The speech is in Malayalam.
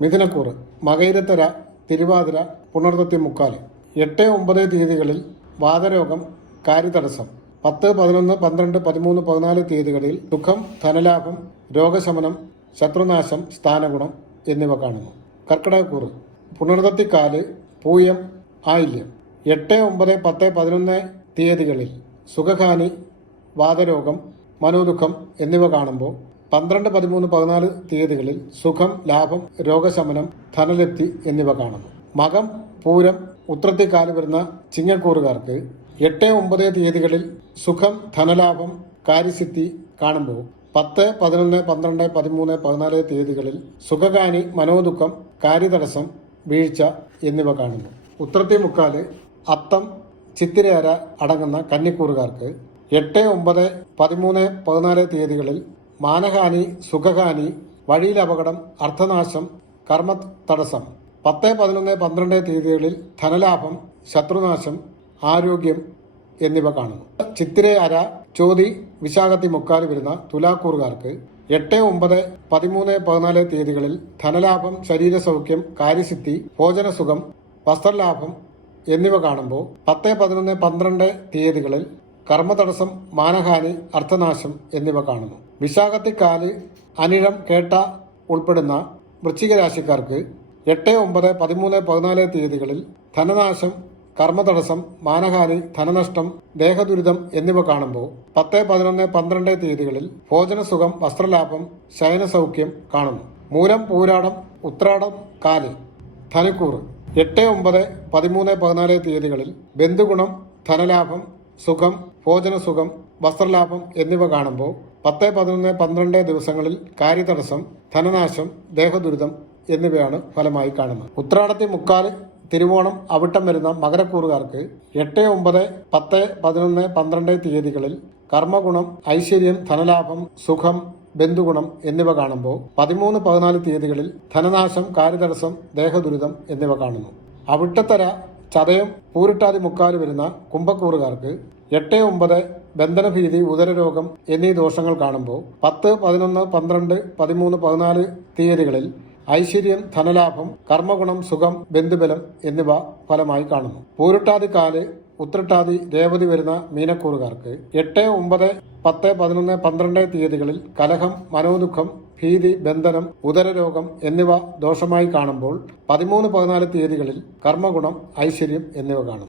മിഥുനക്കൂറ് മകയിരത്തര, തിരുവാതിര, പുണർതത്തി മുക്കാല്. 8, 9 തീയതികളിൽ വാതരോഗം, കാര്യതടസ്സം. 10, 11, 12, 13, 14 തീയതികളിൽ സുഖം, ധനലാഭം, രോഗശമനം, ശത്രുനാശം, സ്ഥാനഗുണം എന്നിവ കാണുന്നു. കർക്കിടകക്കൂറ് പുണർതത്തിക്കാല്, പൂയം, ആയില്യം. 8, 9, 10, 11 തീയതികളിൽ സുഖഹാനി, വാതരോഗം, മനോദുഃഖം എന്നിവ കാണുമ്പോൾ 12, 13, 14 തീയതികളിൽ സുഖം, ലാഭം, രോഗശമനം, ധനലബ്ധി എന്നിവ കാണുന്നു. മകം, പൂരം, ഉത്രത്തിക്കാല് വരുന്ന ചിങ്ങക്കൂറുകാർക്ക് 8, 9 തീയതികളിൽ സുഖം, ധനലാഭം, കാര്യസിദ്ധി കാണുമ്പോൾ 10, 11, 12, 13, 14 തീയതികളിൽ സുഖകാനി, മനോദുഃഖം, കാര്യതടസ്സം, വീഴ്ച എന്നിവ കാണുന്നു. ഉത്രത്തി മുക്കാല്, അത്തം, ചിത്തിരയര അടങ്ങുന്ന കന്നിക്കൂറുകാർക്ക് 8, 9, 13, 14 തീയതികളിൽ മാനഹാനി, സുഖഹാനി, വഴിയിൽ അപകടം, അർത്ഥനാശം, കർമ്മ തടസ്സം. 10, 11, 12 തീയതികളിൽ ധനലാഭം, ശത്രുനാശം, ആരോഗ്യം എന്നിവ കാണുന്നു. ചിത്തിരയര, ചോതി, വിശാഖത്തി മുക്കാല് വരുന്ന തുലാക്കൂറുകാർക്ക് 8, 9, 13, 14 തീയതികളിൽ ധനലാഭം, ശരീരസൗഖ്യം, കാര്യസിദ്ധി, ഭോജനസുഖം, വസ്ത്രലാഭം എന്നിവ കാണുമ്പോൾ 10, 11, 12 തീയതികളിൽ കർമ്മതടസ്സം, മാനഹാനി, അർത്ഥനാശം എന്നിവ കാണുന്നു. വിശാഖത്തിക്കാല്, അനിഴം, കേട്ട ഉൾപ്പെടുന്ന വൃശ്ചിക രാശിക്കാർക്ക് 8, 9, 13, 14 തീയതികളിൽ ധനനാശം, കർമ്മതടസ്സം, മാനഹാനി, ധനനഷ്ടം, ദേഹദുരിതം എന്നിവ കാണുമ്പോൾ 10, 11, 12 തീയതികളിൽ ഭോജനസുഖം, വസ്ത്രലാഭം, ശയനസൗഖ്യം കാണുന്നു. മൂലം, പൂരാടം, ഉത്രാടം കാല്. ധനുക്കൂറ് 8, 9, 13, 14 തീയതികളിൽ ബന്ധുഗുണം, ധനലാഭം, സുഖം, ഭോജനസുഖം, വസ്ത്രലാഭം എന്നിവ കാണുമ്പോൾ 10, 11, 12 ദിവസങ്ങളിൽ കാര്യതടസ്സം, ധനനാശം, ദേഹദുരിതം എന്നിവയാണ് ഫലമായി കാണുന്നത്. ഉത്രാടത്തി മുക്കാല്, തിരുവോണം, അവിട്ടം വരുന്ന മകരക്കൂറുകാർക്ക് 8, 9, 10, 11, 12 തീയതികളിൽ കർമ്മഗുണം, ഐശ്വര്യം, ധനലാഭം, സുഖം, ബന്ധുഗുണം എന്നിവ കാണുമ്പോൾ 13, 14 തീയതികളിൽ ധനനാശം, കാര്യതടസ്സം, ദേഹദുരിതം എന്നിവ കാണുന്നു. അവിട്ടത്തര, ചതയം, പൂരിട്ടാതി മുക്കാല് വരുന്ന കുംഭക്കൂറുകാർക്ക് 8, 9 ബന്ധനഭീതി, ഉദരരോഗം എന്നീ ദോഷങ്ങൾ കാണുമ്പോൾ 10, 11, 12, 13, 14 തീയതികളിൽ ഐശ്വര്യം, ധനലാഭം, കർമ്മഗുണം, സുഖം, ബന്ധുബലം എന്നിവ ഫലമായി കാണുന്നു. പൂരിട്ടാതിക്കാല്, ഉത്രട്ടാതി, രേവതി വരുന്ന മീനക്കൂറുകാർക്ക് 8, 9, 10, 11, 12 തീയതികളിൽ കലഹം, മനോദുഃഖം, ഭീതി, ബന്ധനം, ഉദരരോഗം എന്നിവ ദോഷമായി കാണുമ്പോൾ 13, 14 തീയതികളിൽ കർമ്മഗുണം, ഐശ്വര്യം എന്നിവ കാണുന്നു.